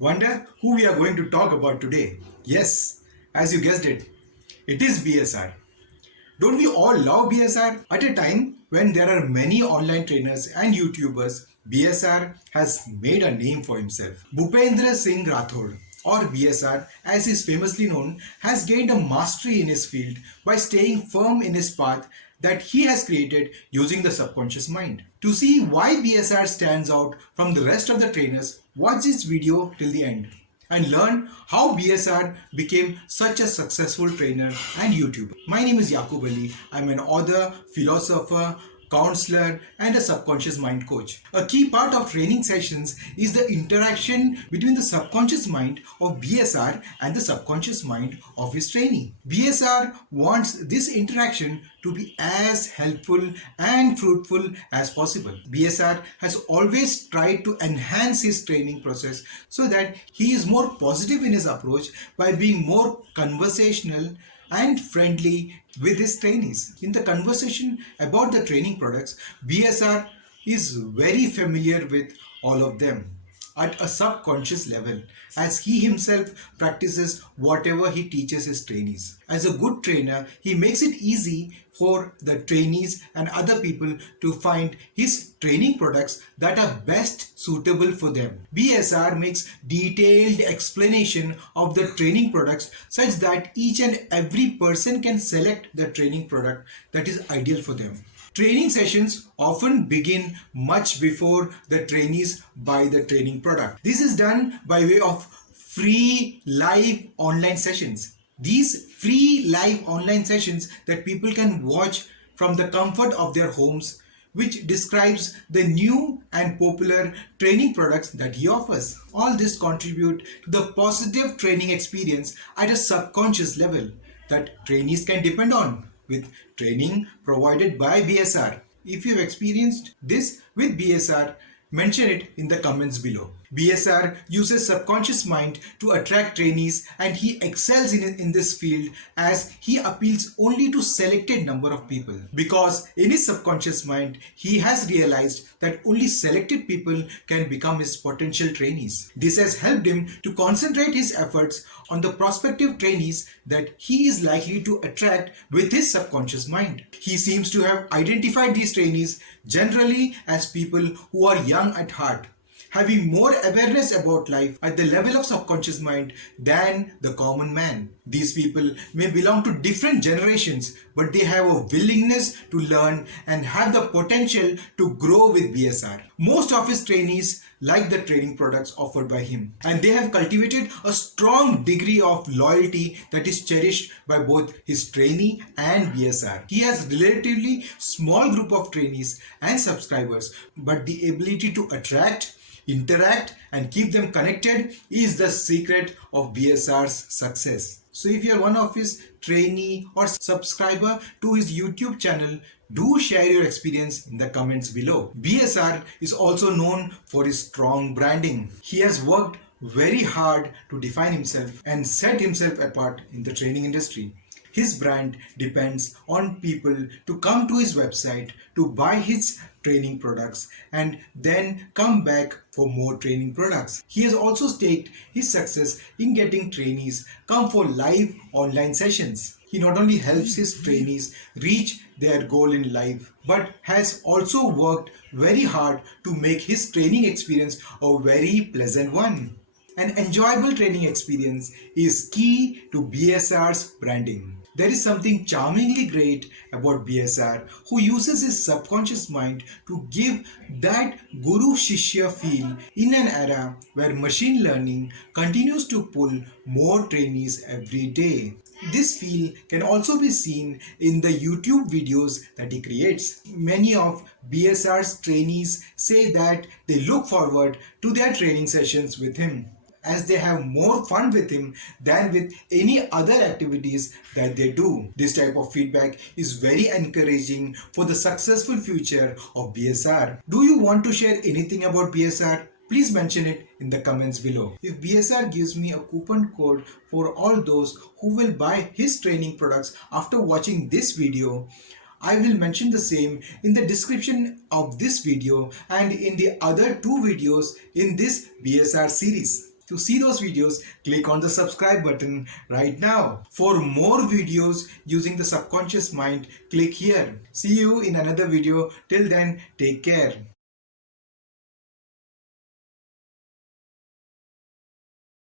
Wonder who we are going to talk about today? Yes, as you guessed it, it is BSR. Don't we all love BSR? At a time when there are many online trainers and YouTubers, BSR has made a name for himself. Bhupendra Singh Rathore, or BSR as he is famously known, has gained a mastery in his field by staying firm in his path that he has created using the subconscious mind. To see why BSR stands out from the rest of the trainers, watch this video till the end and learn how BSR became such a successful trainer and YouTuber. My name is Yaqub Ali. I'm an author, philosopher, counselor, and a subconscious mind coach. A key part of training sessions is the interaction between the subconscious mind of BSR and the subconscious mind of his trainee. BSR wants this interaction to be as helpful and fruitful as possible. BSR has always tried to enhance his training process so that he is more positive in his approach by being more conversational and friendly with his trainees. In the conversation about the training products, BSR is very familiar with all of them at a subconscious level as he himself practices whatever he teaches his trainees. As a good trainer, he makes it easy for the trainees and other people to find his training products that are best suitable for them. BSR makes detailed explanation of the training products such that each and every person can select the training product that is ideal for them. Training sessions often begin much before the trainees buy the training product. This is done by way of free live online sessions. These free live online sessions that people can watch from the comfort of their homes, which describes the new and popular training products that he offers. All this contribute to the positive training experience at a subconscious level that trainees can depend on with training provided by BSR. If you've experienced this with BSR, mention it in the comments below. BSR uses subconscious mind to attract trainees and he excels in this field as he appeals only to selected number of people. Because in his subconscious mind, he has realized that only selected people can become his potential trainees. This has helped him to concentrate his efforts on the prospective trainees that he is likely to attract with his subconscious mind. He seems to have identified these trainees generally as people who are young at heart, having more awareness about life at the level of subconscious mind than the common man. These people may belong to different generations, but they have a willingness to learn and have the potential to grow with BSR. Most of his trainees like the training products offered by him, and they have cultivated a strong degree of loyalty that is cherished by both his trainee and BSR. He has relatively small group of trainees and subscribers, but the ability to attract, interact and keep them connected is the secret of BSR's success. So if you are one of his trainee or subscriber to his YouTube channel, do share your experience in the comments below. BSR is also known for his strong branding. He has worked very hard to define himself and set himself apart in the training industry. His brand depends on people to come to his website to buy his training products and then come back for more training products. He has also staked his success in getting trainees come for live online sessions. He not only helps his trainees reach their goal in life, but has also worked very hard to make his training experience a very pleasant one. An enjoyable training experience is key to BSR's branding. There is something charmingly great about BSR, who uses his subconscious mind to give that guru-shishya feel in an era where machine learning continues to pull more trainees every day. This feel can also be seen in the YouTube videos that he creates. Many of BSR's trainees say that they look forward to their training sessions with him, as they have more fun with him than with any other activities that they do. This type of feedback is very encouraging for the successful future of BSR. Do you want to share anything about BSR? Please mention it in the comments below. If BSR gives me a coupon code for all those who will buy his training products after watching this video, I will mention the same in the description of this video and in the other two videos in this BSR series. To see those videos, click on the subscribe button right now. For more videos using the subconscious mind, click here. See you in another video. Till then, take care.